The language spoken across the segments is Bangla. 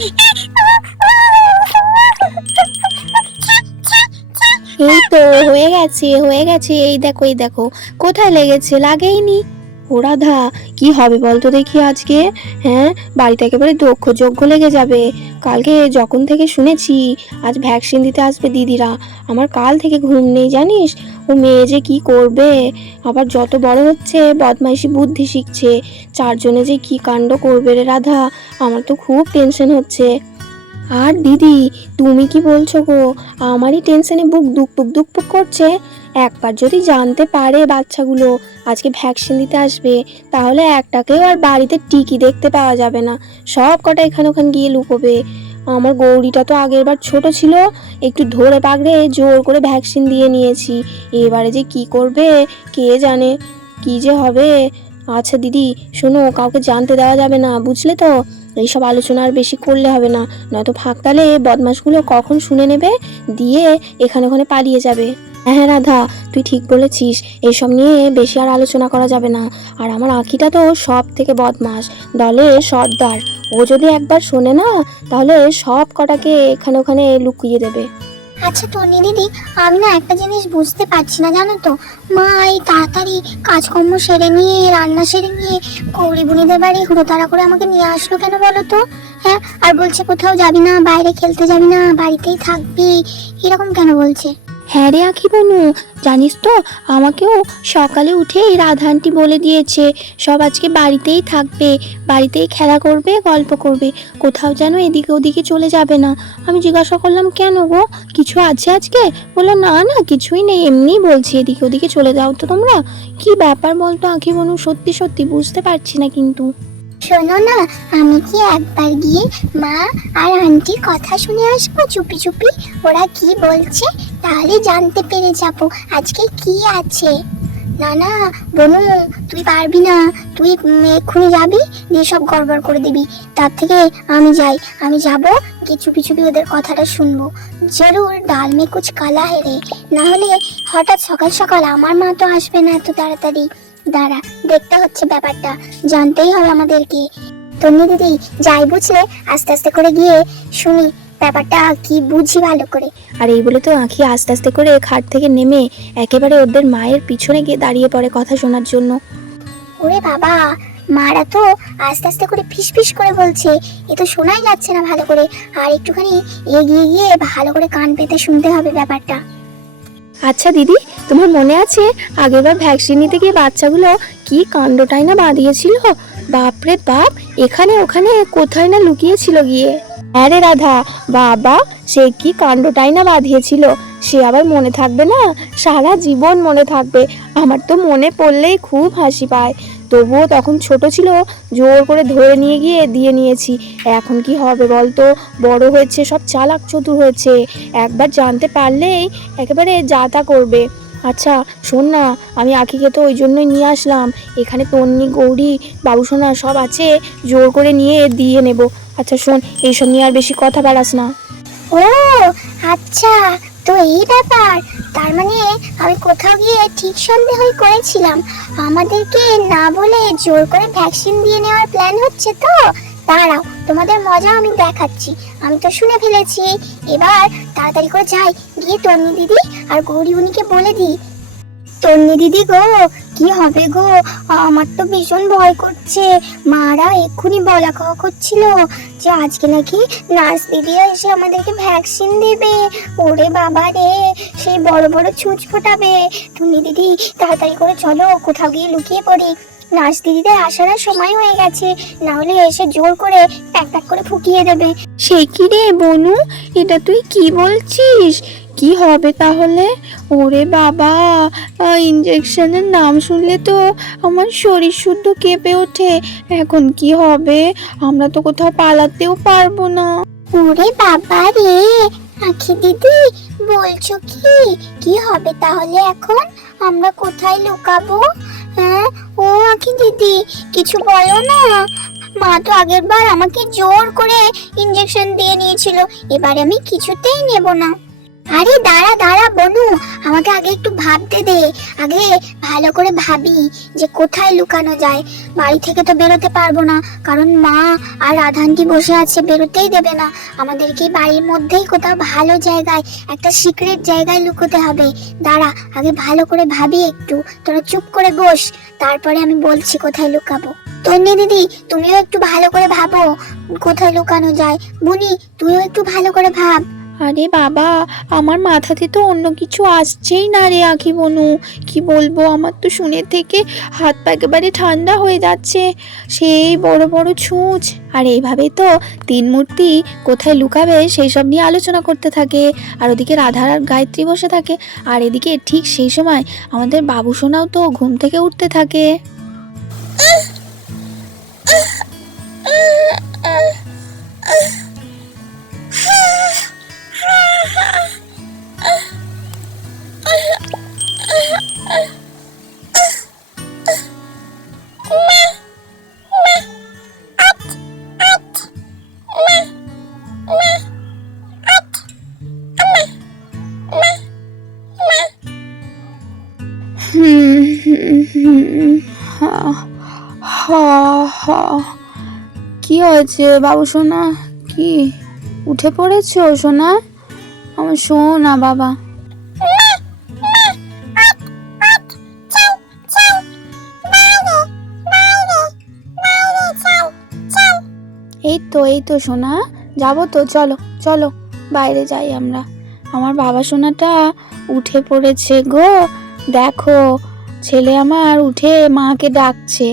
এই তো হয়ে গেছে হয়ে গেছে, এই দেখো এই দেখো। কোথায় লেগেছে? লাগেইনি। ও রাধা, কি হবে বলতো দেখি আজকে? হ্যাঁ, বাড়িতে একেবারে দক্ষ যজ্ঞ লেগে যাবে। কালকে যখন থেকে শুনেছি আজ ভ্যাকসিন দিতে আসবে দিদিরা, আমার কাল থেকে ঘুম নেই জানিস। ও মেয়ে যে কি করবে, আবার যত বড় হচ্ছে বদমাইশি বুদ্ধি শিখছে। চারজনে যে কি কাণ্ড করবে রে রাধা, আমার তো খুব টেনশন হচ্ছে। আর দিদি, তুমি কি বলছো গো? আমারই টেনশনে বুক দুকপুক দুকপুক করছে। একবার যদি জানতে পারে বাচ্চাগুলো আজকে ভ্যাকসিন দিতে আসবে, তাহলে একটাকেও আর বাড়িতে টিকি দেখতে পাওয়া যাবে না, সব কটা এখানে ওখানে গিয়ে লুকোবে। আমার গৌরীটা তো আগের বার ছোট ছিল, একটু ধরে পাকড়ে জোর করে ভ্যাকসিন দিয়ে নিয়েছি। এবারে যে কি করবে কে জানে, কি যে হবে। আচ্ছা দিদি শোনো, কাউকে জানতে দেওয়া যাবে না, বুঝলে তো? এইসব আলোচনা আর বেশি করলে হবে না, নয়তো ফাঁকতালে বদমাশগুলো কখন শুনে নেবে, দিয়ে এখানে ওখানে পালিয়ে যাবে। হ্যাঁ রাধা, তুই ঠিক বলেছিস, এইসব নিয়ে বেশি আর আলোচনা করা যাবে না। আর আমার আঁখিটা তো সব থেকে বদমাস, দলে সর্দার। ও যদি একবার শোনে না, তাহলে সব কটাকে এখানে ওখানে লুকিয়ে দেবে। আচ্ছা টনি দিদি, আমি না একটা জিনিস বুঝতে পারছি না জানো তো। মা এই তাড়াতাড়ি কাজকর্ম সেরে নিয়ে, রান্না সেরে নিয়ে গৌরী বুনিদের বাড়ি হুড়োতাড়া করে আমাকে নিয়ে আসলো কেন বলো তো? হ্যাঁ, আর বলছে কোথাও যাবি না, বাইরে খেলতে যাবি না, বাড়িতেই থাকবি, এরকম কেন বলছে? হ্যাঁ রে আঁখি বনু, জানিস তো আমাকেও সকালে উঠে রাধা আন্টি বলে দিয়েছে সব আজকে বাড়িতেই থাকবে, বাড়িতেই খেলা করবে, গল্প করবে, কোথাও যেন এদিকে ওদিকে চলে যাবে না। আমি জিজ্ঞাসা করলাম কেন গো, কিছু আছে আজকে? বললো না না কিছুই নেই, এমনিই বলছি এদিকে ওদিকে চলে যাও তো তোমরা। কি ব্যাপার বলতো আঁখি বনু, সত্যি সত্যি বুঝতে পারছি না কিন্তু। শোনো না, আমি কি একবার গিয়ে মা আর আন্টির কথা শুনে আসবো চুপি চুপি, ওরা কি বলছে, তাহলে জানতে পেরে যাবো আজকে কি আছে। না না বনু, তুই পারবি না, তুই এক্ষুনি যাবি, দিয়ে সব গড়বড় করে দিবি। তার থেকে আমি যাই, আমি যাব, গিয়ে চুপি চুপি ওদের কথাটা শুনবো। জরুর ডাল মে কুচ কালা হে রে, না হলে হঠাৎ সকাল সকাল আমার মা তো আসবে না এত তাড়াতাড়ি। দাঁড়া, দেখতে হচ্ছে ব্যাপারটা, জানতেই হবে আমাদেরকে। তন্নি দিদি যাই, বুঝলে, আস্তে আস্তে করে গিয়ে শুনি ব্যাপারটা কি, বুঝি ভালো করে। আর এই বলে তো আঁখি আস্তে আস্তে করে খাট থেকে নেমে একেবারে ওদের মায়ের পিছনে গিয়ে দাঁড়িয়ে পড়ে কথা শোনার জন্য। ওরে বাবা, মারা তো আস্তে আস্তে করে ফিস ফিস করে বলছে, এ তো শোনাই যাচ্ছে না ভালো করে। আর একটুখানি এগিয়ে গিয়ে ভালো করে কান পেতে শুনতে হবে ব্যাপারটা। আচ্ছা দিদি, তোমার মনে আছে আগেরবার ভ্যাকসিন নিতে গিয়ে বাচ্চাগুলো কি কাণ্ডটাই না বাঁধিয়েছিল? বাপরে বাপ, এখানে ওখানে কোথায় না লুকিয়েছিল গিয়ে। আরে রাধা, বাবা সে কি কাণ্ডটাই না বাঁধিয়েছিল, সে আবার মনে থাকবে না? সারা জীবন মনে থাকবে। আমার তো মনে পড়লেই খুব হাসি পায়। তবুও তখন ছোট ছিল, জোর করে ধরে নিয়ে গিয়ে দিয়ে নিয়েছি। এখন কি হবে বলতো, বড় হয়েছে, সব চালাক চতুর হয়েছে, একবার জানতে পারলেই একেবারে যা তা করবে। আচ্ছা শোন না, আমি আঁখিকে তো ওই জন্যই নিয়ে আসলাম, এখানে তন্নি গৌরী বাবুসোনা সব আছে, জোর করে নিয়ে দিয়ে নেব। আচ্ছা শোন, এইসব নিয়ে আর বেশি কথা বাড়াস না। ও আচ্ছা, তো এই ব্যাপার। তার মানে আমি কোথাও গিয়ে ঠিক সন্দেহই করেছিলাম, আমাদেরকে না বলে জোর করে ভ্যাকসিন দিয়ে নেওয়ার প্ল্যান হচ্ছে তো। দাঁড়াও, তোমাদের মজা আমি দেখাচ্ছি। আমি তো শুনে ফেলেছি, এবার তাড়াতাড়ি করে যাই, গিয়ে তন্নি দিদি আর গৌরী উনিকে বলে দিই। তন্নি দিদি গো, কি হবে গো, আমার তো ভীষণ ভয় করছে। মারা এক্ষুনি বলা কওয়া করছিল যে আজকে নাকি নার্স দিদি এসে আমাদেরকে ভ্যাকসিন দেবে। ওরে বাবা রে, সেই বড় বড় ছুঁচ ফোটাবে। তন্নি দিদি তাড়াতাড়ি করে চলো, কোথাও গিয়ে লুকিয়ে পড়ি, নার্স দিদিদের আসার সময় হয়ে গেছে, না হলে এসে জোর করে প্যাক প্যাক করে ফুটিয়ে দেবে। সে কি রে বনু, এটা তুই কি বলছিস? কি হবে তাহলে? ওরে বাবা, ইঞ্জেকশনের নাম শুনলে তো আমার শরীর শুদ্ধ কেঁপে ওঠে। এখন কি হবে? আমরা তো কোথাও পালাতেও পারবো না। ওরে বাবা রে, আখি দিদি বলছো কি, কি হবে তাহলে এখন? আমরা কোথায় লুকাবো? হ্যাঁ, ও আখি দিদি কিছু বলো না। মা তো আগের বার আমাকে জোর করে ইঞ্জেকশন দিয়ে নিয়েছিল, এবারে আমি কিছুতেই নেব না। আরে দাঁড়া দাঁড়া বনু, আমাকে আগে একটু ভাবতে দে। আগে ভালো করে ভাবি যে কোথায় লুকানো যায়। বাড়ি থেকে তো বেরোতে পারবো না, কারণ মা আর রাধানটি বসে আছে, বেরোতেই দেবে না। আমাদেরকে বাড়ির মধ্যেই কোথাও ভালো জায়গায়, একটা সিক্রেট জায়গায় লুকোতে হবে। দাঁড়া আগে ভালো করে ভাবি একটু, তোরা চুপ করে বস, তারপরে আমি বলছি কোথায় লুকাবো। তন্নি দিদি তুমিও একটু ভালো করে ভাবো কোথায় লুকানো যায়। বুনি তুইও একটু ভালো করে ভাব। আরে বাবা, আমার মাথাতে তো অন্য কিছু আসছেই না রে আঁখি বনু। কি বলবো, আমার তো শুনে থেকে হাত পা একেবারে ঠান্ডা হয়ে যাচ্ছে। সেই বড় বড় ছুঁচ, আর এইভাবেই তো তিন মূর্তি কোথায় লুকাবে সেই সব নিয়ে আলোচনা করতে থাকে। আর ওদিকে রাধা আর গায়ত্রী বসে থাকে, আর এদিকে ঠিক সেই সময় আমাদের বাবু সোনাও তো ঘুম থেকে উঠতে থাকে। কি হয়েছে বাবু সোনা? কি উঠে পড়েছো সোনা? আমার সোনা বাবা। এই তো সোনা, যাবো তো, চলো চলো বাইরে যাই আমরা। আমার বাবা সোনাটা উঠে পড়েছে গো, দেখো ছেলে আমার উঠে মাকে ডাকছে,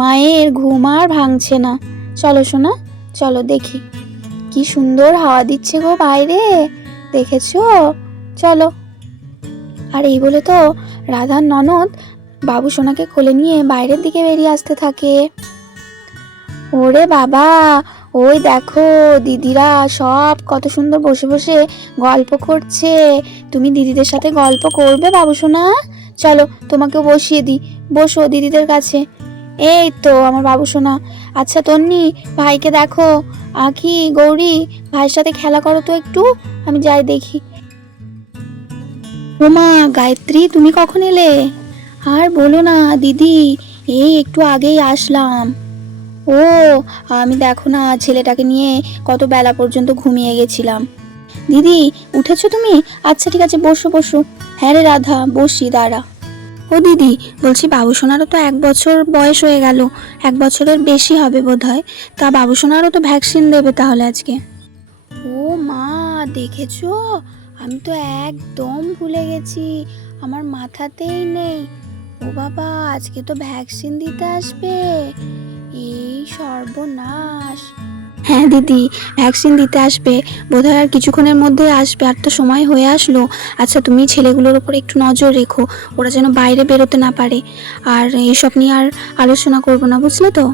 মায়ের ঘুম আর ভাঙছে না। চলো সোনা, চলো দেখি, কি সুন্দর হাওয়া দিচ্ছে গো বাইরে, দেখেছো? চলো। আর এই বলে তো রাধার ননদ বাবু সোনাকে কোলে নিয়ে বাইরের দিকে বেরিয়ে আসতে থাকে। ওরে বাবা, ওই দেখো দিদিরা সব কত সুন্দর বসে বসে গল্প করছে। তুমি দিদিদের সাথে গল্প করবে বাবু সোনা? চলো তোমাকে বসিয়ে দিই, বসো দিদিদের কাছে। এই তো আমার বাবু সোনা। আচ্ছা তন্নি, ভাইকে দেখো। আঁখি, গৌরী, ভাইয়ের সাথে খেলা করো তো একটু, আমি যাই দেখি। ওমা গায়ত্রী, তুমি কখন এলে? আর বলো না দিদি, এই একটু আগেই আসলাম। ও, আমি দেখো না ছেলেটাকে নিয়ে কত বেলা পর্যন্ত ঘুমিয়ে গেছিলাম। দিদি উঠেছো তুমি? আচ্ছা ঠিক আছে, বসো বসো। হ্যাঁ রে রাধা, বসি, দাঁড়া। ও দিদি, বলছি বাবু সোনারও তো 1 বছর বয়স হয়ে গেল, 1 বছরের বেশি হবে বোধহয়। তা বাবু সোনারও তো ভ্যাকসিন দেবে তাহলে আজকে। ও মা, দেখেছো, আমি তো একদম ভুলে গেছি, আমার মাথাতেই নেই। ও বাবা, আজকে তো ভ্যাকসিন দিতে আসবে, এই সর্বনাশ। হ্যাঁ দিদি, ভ্যাকসিন দিতে আসবে বোধহয়, আর কিছুক্ষণের মধ্যে আসবে, আর তো সময় হয়ে আসলো। আচ্ছা তুমি ছেলেগুলোর উপর একটু নজর রেখো, ওরা যেন বাইরে বেরোতে না পারে। আর এসব নিয়ে আর আলোচনা করবো না, বুঝলে তো?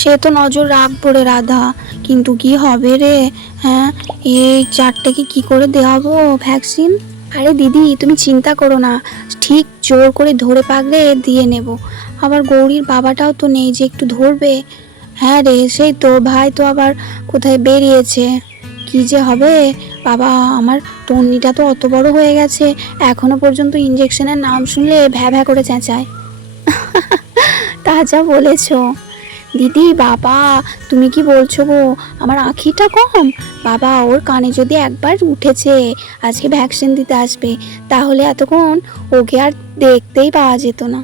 সে তো নজর রাখবো রে রাধা, কিন্তু কি হবে রে? হ্যাঁ, এই 4টেকে কি করে দেওয়াবো ভ্যাকসিন? আরে দিদি তুমি চিন্তা করো না, ঠিক জোর করে ধরে পাকলে দিয়ে নেব। আবার গৌরীর বাবাটাও তো নেই যে একটু ধরবে। হ্যাঁ রে, সেই তো ভাই তো আবার কোথায় বেরিয়েছে, কি যে হবে। বাবা, আমার তন্নিটা তো অত বড় হয়ে গেছে, এখনো পর্যন্ত ইঞ্জেকশনের নাম শুনলে ভ্যা ভ্যা করে চেঁচায়। তা যা বলেছো দিদি। বাবা, তুমি কি বলছো গো, আমার আঁখিটা কম? বাবা, ওর কানে যদি একবার উঠেছে আজকে ভ্যাকসিন দিতে আসবে, তাহলে এতক্ষণ ওকে আর দেখতেই পাওয়া যেত না।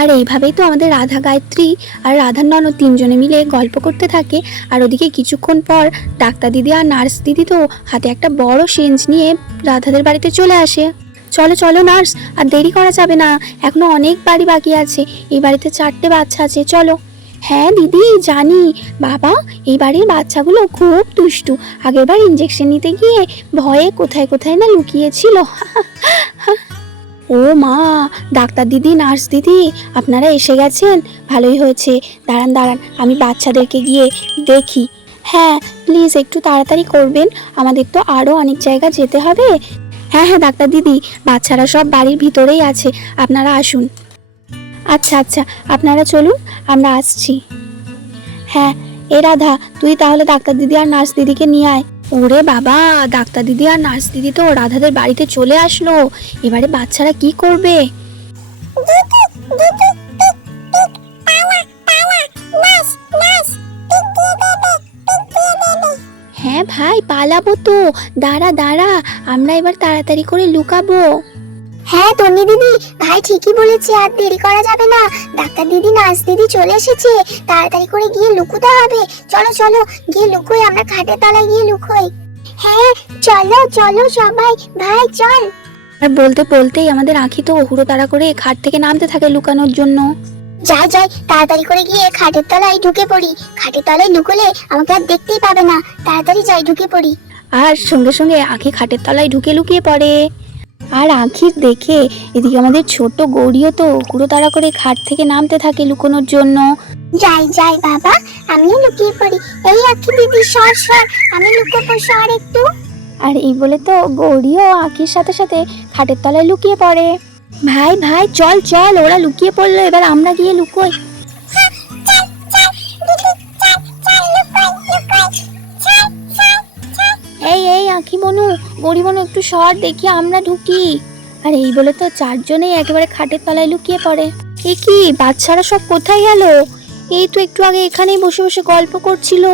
আর এইভাবেই তো আমাদের রাধা, গায়ত্রী আর রাধার ননদ 3 জনে মিলে গল্প করতে থাকে। আর ওদিকে কিছুক্ষণ পর ডাক্তার দিদি আর নার্স দিদি তো হাতে একটা বড় সিরিঞ্জ নিয়ে রাধাদের বাড়িতে চলে আসে। চলো চলো নার্স, আর দেরি করা যাবে না, এখনো অনেক বাড়ি বাকি আছে, এই বাড়িতে 4টে বাচ্চা আছে, চলো। হ্যাঁ দিদি জানি, বাবা এই বাড়ির বাচ্চাগুলো খুব দুষ্টু, আগেরবার ইঞ্জেকশন নিতে গিয়ে ভয়ে কোথায় কোথায় না লুকিয়েছিল। ও মা, ডাক্তার দিদি, নার্স দিদি, আপনারা এসে গেছেন, ভালোই হয়েছে। দাঁড়ান দাঁড়ান, আমি বাচ্চাদেরকে গিয়ে দেখি। হ্যাঁ প্লিজ একটু তাড়াতাড়ি করবেন, আমাদের তো আরও অনেক জায়গা যেতে হবে। হ্যাঁ হ্যাঁ ডাক্তার দিদি, বাচ্চারা সব বাড়ির ভিতরেই আছে, আপনারা আসুন। আচ্ছা আচ্ছা, আপনারা চলুন, আমরা আসছি। হ্যাঁ, এ রাধা, তুই তাহলে ডাক্তার দিদি আর নার্স দিদিকে নিয়ে আয়। ও ওরে বাবা, ডাক্তার দিদি আর নার্স দিদি তো রাধাদের বাড়িতে চলে আসলো। এবারে বাচ্চারা কি করবে? হ্যাঁ ভাই, পালাবো তো। দাঁড়া দাঁড়া, আমরা এবার তাড়াতাড়ি করে লুকাবো। হ্যাঁ তন্নি দিদি, ভাই ঠিকই বলেছে, আর দেরি করা যাবে না। ডাক্তার দিদি নার্স দিদি চলে এসেছে, তাড়াতাড়ি করে গিয়ে লুকোতে হবে। চলো চলো গিয়ে লুকোই, আমরা খাটের তলায় গিয়ে লুকোই। হ্যাঁ চলো চলো সবাই, ভাই চল। আর বলতে বলতেই আমাদের আঁখি তো হুড়োতাড়া করে খাট থেকে নামতে থাকে লুকানোর জন্য। যাই যাই, তাড়াতাড়ি করে গিয়ে খাটের তলায় ঢুকে পড়ি। খাটের তলায় লুকোলে আমাকে আর দেখতেই পাবে না। তাড়াতাড়ি যাই, ঢুকে পড়ি। আর সঙ্গে সঙ্গে আঁখি খাটের তলায় ঢুকে লুকিয়ে পড়ে। আর আঁখির দেখে এদিকে আমাদের ছোট্ট গৌরীও তো হুড়োতাড়া করে খাট থেকে নামতে থাকে লুকোনোর জন্য। যাই যাই বাবা, আমিও লুকিয়ে পড়ি। এই আঁখি দিদি সর সর, আমি লুকোবো, সর একটু। আর এই বলে তো গৌরীও আঁখির সাথে সাথে খাটের তলায় লুকিয়ে পড়ে। ভাই ভাই চল চল, ওরা লুকিয়ে পড়লো, এবার আমরা গিয়ে লুকোই। এই এই আঁখি বনু, গৌরী বনু একটু সর, দেখি আমরা ঢুকি। আর এই বলে তো চারজনেই একেবারে খাটের তলায় লুকিয়ে পড়ে। এ কি, বাচ্চারা সব কোথায় গেল? এই তো একটু আগে এখানেই বসে বসে গল্প করছিল,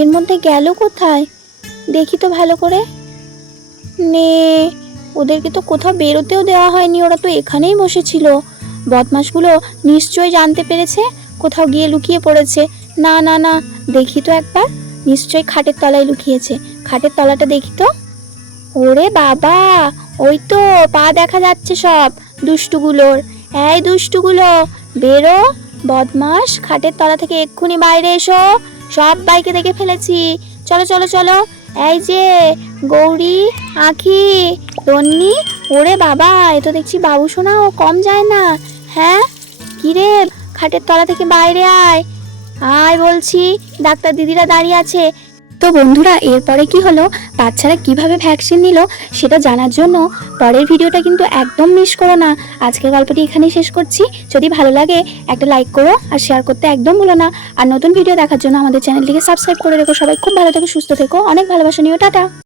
এর মধ্যে গেল কোথায়? দেখি তো ভালো করে। নে, ওদেরকে তো কোথাও বেরোতেও দেওয়া হয়নি, ওরা তো এখানেই বসেছিল। বদমাশগুলো নিশ্চয়ই জানতে পেরেছে কোথাও গিয়ে লুকিয়ে পড়েছে। না না না, দেখি তো একবার, নিশ্চয়ই খাটের তলায় লুকিয়েছে। খাটের তলাটা দেখি তো। ওরে বাবা, ওই তো পা দেখা যাচ্ছে সব দুষ্টুগুলোর। এই দুষ্টুগুলো, বেরো, বদমাশ, খাটের তলা থেকে এক্ষুনি বাইরে এসো। সব বাইকে দেখে ফেলেছি। চলো চলো চলো। এই যে গৌরী, আঁখি, তন্নি। ওরে বাবা, এ তো দেখছি বাবু সোনা, ও কম যায় না। হ্যাঁ কিরে, খাটের তলা থেকে বাইরে আয়, আয় বলছি, ডাক্তার দিদিরা দাঁড়িয়ে আছে। তো বন্ধুরা, এরপরে কি হলো, বাচ্চারা কিভাবে ভ্যাকসিন নিল সেটা জানার জন্য পরের ভিডিওটা কিন্তু একদম মিস করো না। আজকের গল্পটি এখানেই শেষ করছি। যদি ভালো লাগে একটা লাইক করো আর শেয়ার করতে একদম ভুলো না। আর নতুন ভিডিও দেখার জন্য আমাদের চ্যানেলটিকে সাবস্ক্রাইব করে রেখো। সবাই খুব ভালো থেকো, সুস্থ থেকো, অনেক ভালোবাসা নিও, টাটা।